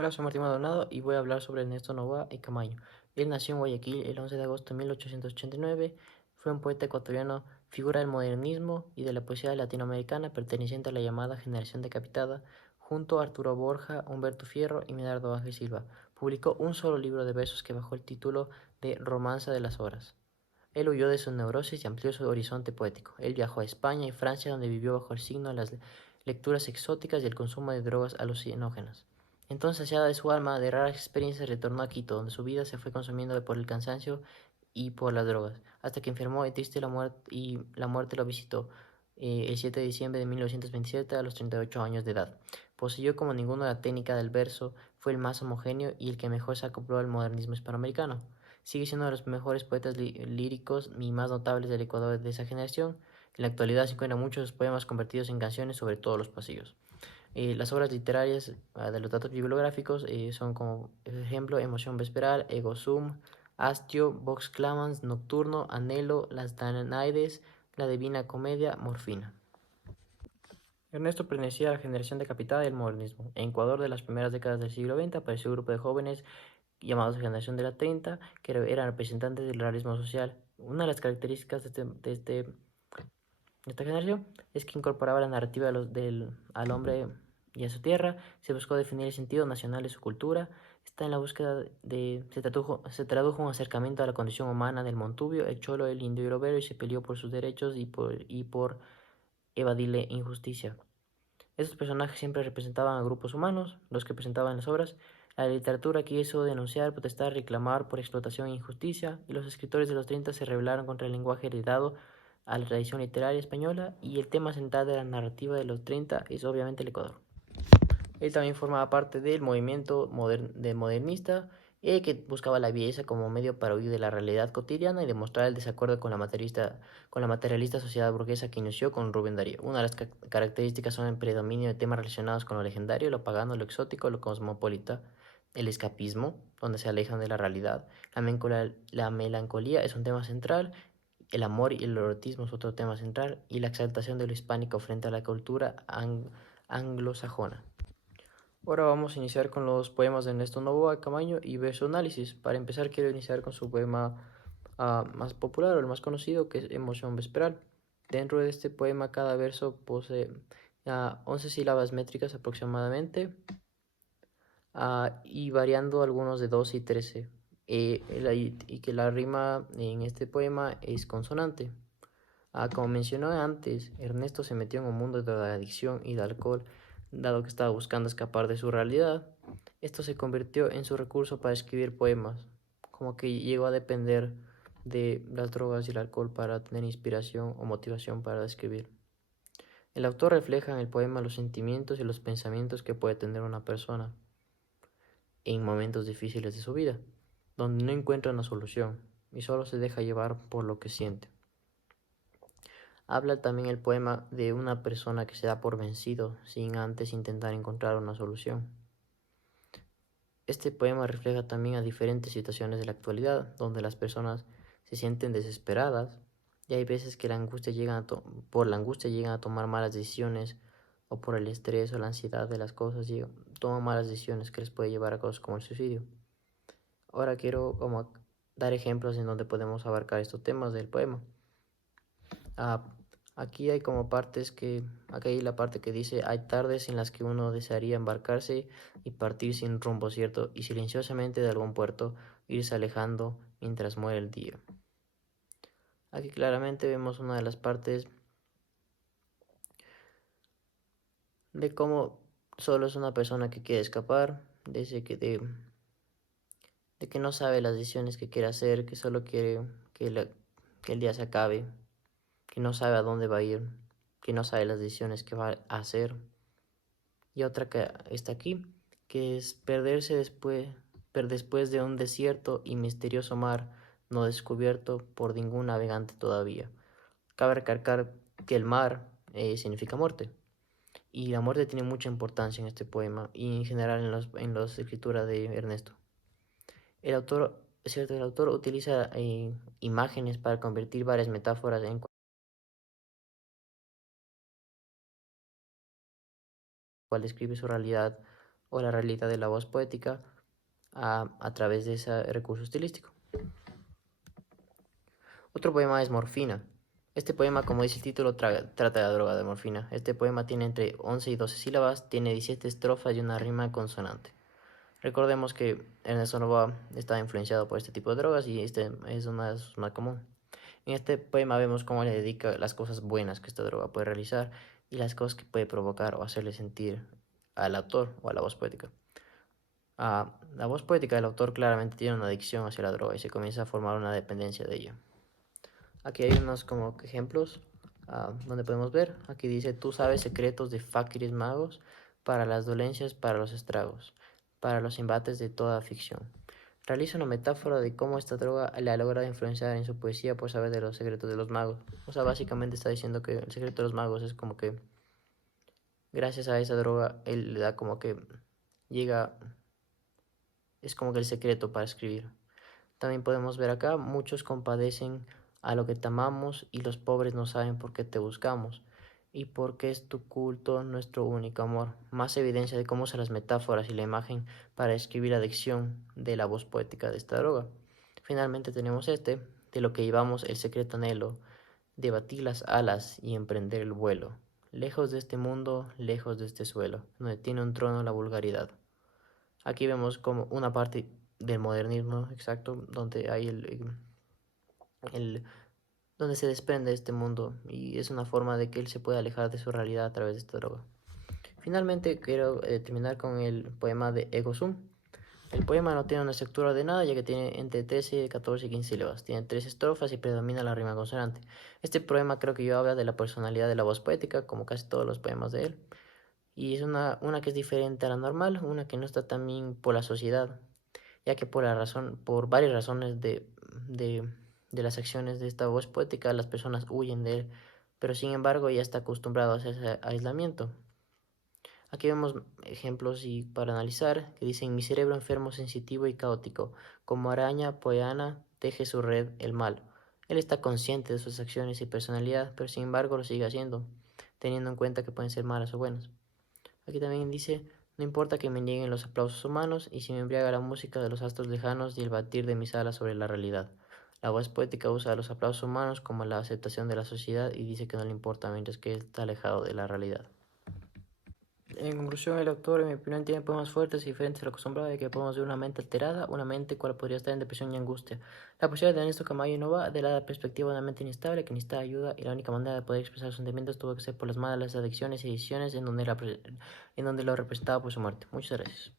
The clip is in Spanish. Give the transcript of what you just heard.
Hola, soy Martín Maldonado y voy a hablar sobre Ernesto Noboa y Camaño. Él nació en Guayaquil el 11 de agosto de 1889. Fue un poeta ecuatoriano, figura del modernismo y de la poesía latinoamericana perteneciente a la llamada generación decapitada, junto a Arturo Borja, Humberto Fierro y Medardo Ángel Silva. Publicó un solo libro de versos que bajo el título de Romanza de las Horas. Él huyó de su neurosis y amplió su horizonte poético. Él viajó a España y Francia, donde vivió bajo el signo de las lecturas exóticas y el consumo de drogas alucinógenas. Entonces, saciada de su alma, de raras experiencias, retornó a Quito, donde su vida se fue consumiendo por el cansancio y por las drogas, hasta que enfermó y triste la muerte lo visitó el 7 de diciembre de 1927 a los 38 años de edad. Poseyó como ninguna la técnica del verso, fue el más homogéneo y el que mejor se acopló al modernismo hispanoamericano. Sigue siendo uno de los mejores poetas líricos y más notables del Ecuador de esa generación. En la actualidad se encuentran muchos poemas convertidos en canciones sobre todos los pasillos. Las obras literarias de los datos bibliográficos son como ejemplo Emoción Vesperal, Ego Sum, Astio, Vox Clamans, Nocturno, Anhelo, Las Danaides, La Divina Comedia, Morfina. Ernesto pertenecía a la generación decapitada del modernismo. En Ecuador, de las primeras décadas del siglo XX, apareció un grupo de jóvenes llamados Generación de la 30, que eran representantes del realismo social. Una de las características de esta generación es que incorporaba la narrativa al hombre y a su tierra, se buscó definir el sentido nacional de su cultura, está en la búsqueda se tradujo un acercamiento a la condición humana del montubio, el cholo, el indio y el obrero y se peleó por sus derechos y por evadirle injusticia. Estos personajes siempre representaban a grupos humanos, los que presentaban las obras. La literatura quiso denunciar, protestar, reclamar por explotación e injusticia, y los escritores de los 30 se rebelaron contra el lenguaje heredado a la tradición literaria española, y el tema central de la narrativa de los 30 es obviamente el Ecuador. Él también formaba parte del movimiento modernista que buscaba la belleza como medio para huir de la realidad cotidiana y demostrar el desacuerdo con la materialista sociedad burguesa que inició con Rubén Darío. Una de las características son el predominio de temas relacionados con lo legendario, lo pagano, lo exótico, lo cosmopolita, el escapismo, donde se alejan de la realidad. La melancolía es un tema central, el amor y el erotismo es otro tema central, y la exaltación de lo hispánico frente a la cultura anglosajona. Ahora vamos a iniciar con los poemas de Ernesto Noboa Camaño y verso análisis. Para empezar quiero iniciar con su poema más popular o el más conocido, que es Emoción Vesperal. Dentro de este poema cada verso posee 11 sílabas métricas aproximadamente, y variando algunos de 12 y 13. Y que la rima en este poema es consonante. Como mencioné antes, Ernesto se metió en un mundo de adicción y de alcohol, dado que estaba buscando escapar de su realidad. Esto se convirtió en su recurso para escribir poemas, como que llegó a depender de las drogas y el alcohol para tener inspiración o motivación para escribir. El autor refleja en el poema los sentimientos y los pensamientos que puede tener una persona en momentos difíciles de su vida, donde no encuentra una solución y solo se deja llevar por lo que siente. Habla también el poema de una persona que se da por vencido sin antes intentar encontrar una solución. Este poema refleja también a diferentes situaciones de la actualidad, donde las personas se sienten desesperadas y hay veces que por la angustia llegan a tomar malas decisiones, o por el estrés o la ansiedad de las cosas toman malas decisiones que les puede llevar a cosas como el suicidio. Ahora quiero como dar ejemplos en donde podemos abarcar estos temas del poema. Ah, aquí hay como aquí hay la parte que dice, hay tardes en las que uno desearía embarcarse y partir sin rumbo cierto y silenciosamente de algún puerto irse alejando mientras muere el día. Aquí claramente vemos una de las partes de cómo solo es una persona que quiere escapar, de que no sabe las decisiones que quiere hacer, que solo quiere que el día se acabe, que no sabe a dónde va a ir, que no sabe las decisiones que va a hacer. Y otra que está aquí, que es perderse después de un desierto y misterioso mar no descubierto por ningún navegante todavía. Cabe recalcar que el mar significa muerte, y la muerte tiene mucha importancia en este poema y en general en las escrituras de Ernesto. El autor utiliza imágenes para convertir varias metáforas en cual describe su realidad o la realidad de la voz poética a través de ese recurso estilístico. Otro poema es Morfina. Este poema, como dice el título, trata de la droga de morfina. Este poema tiene entre 11 y 12 sílabas, tiene 17 estrofas y una rima consonante. Recordemos que Ernesto Noboa está influenciado por este tipo de drogas y este es una de sus más comunes. En este poema vemos cómo le dedica las cosas buenas que esta droga puede realizar y las cosas que puede provocar o hacerle sentir al autor o a la voz poética. La voz poética del autor claramente tiene una adicción hacia la droga y se comienza a formar una dependencia de ella. Aquí hay unos como ejemplos donde podemos ver. Aquí dice, tú sabes secretos de fakiris magos para las dolencias, para los estragos, para los embates de toda ficción. Realiza una metáfora de cómo esta droga le ha logrado influenciar en su poesía por saber de los secretos de los magos. O sea, básicamente está diciendo que el secreto de los magos es como que gracias a esa droga él le da como que llega, es como que el secreto para escribir. También podemos ver acá, muchos compadecen a lo que te amamos y los pobres no saben por qué te buscamos y por qué es tu culto nuestro único amor. Más evidencia de cómo usa las metáforas y la imagen para describir la adicción de la voz poética de esta droga. Finalmente tenemos este, de lo que llevamos el secreto anhelo, de batir las alas y emprender el vuelo, lejos de este mundo, lejos de este suelo, donde tiene un trono la vulgaridad. Aquí vemos como una parte del modernismo exacto, donde hay el- donde se desprende de este mundo y es una forma de que él se pueda alejar de su realidad a través de esta droga. Finalmente quiero terminar con el poema de Ego Sum. El poema no tiene una estructura ordenada ya que tiene entre 13, 14 y 15 sílabas. Tiene 3 estrofas y predomina la rima consonante. Este poema creo que yo habla de la personalidad de la voz poética, como casi todos los poemas de él. Y es una que es diferente a la normal, una que no está también por la sociedad, ya que por varias razones de, de las acciones de esta voz poética, las personas huyen de él, pero sin embargo ya está acostumbrado a ese aislamiento. Aquí vemos ejemplos y para analizar que dicen mi cerebro enfermo, sensitivo y caótico, como araña poeana teje su red el mal. Él está consciente de sus acciones y personalidad, pero sin embargo lo sigue haciendo, teniendo en cuenta que pueden ser malas o buenas. Aquí también dice, no importa que me nieguen los aplausos humanos y si me embriaga la música de los astros lejanos y el batir de mis alas sobre la realidad. La voz poética usa los aplausos humanos como la aceptación de la sociedad y dice que no le importa mientras que él está alejado de la realidad. En conclusión, el autor, en mi opinión, tiene poemas fuertes y diferentes a lo acostumbrado de que podemos ver una mente alterada, una mente cual podría estar en depresión y angustia. La poesía de Ernesto Camayo no va de la perspectiva de una mente inestable que necesita ayuda y la única manera de poder expresar sus sentimientos tuvo que ser por las malas adicciones y decisiones en donde lo representaba por su muerte. Muchas gracias.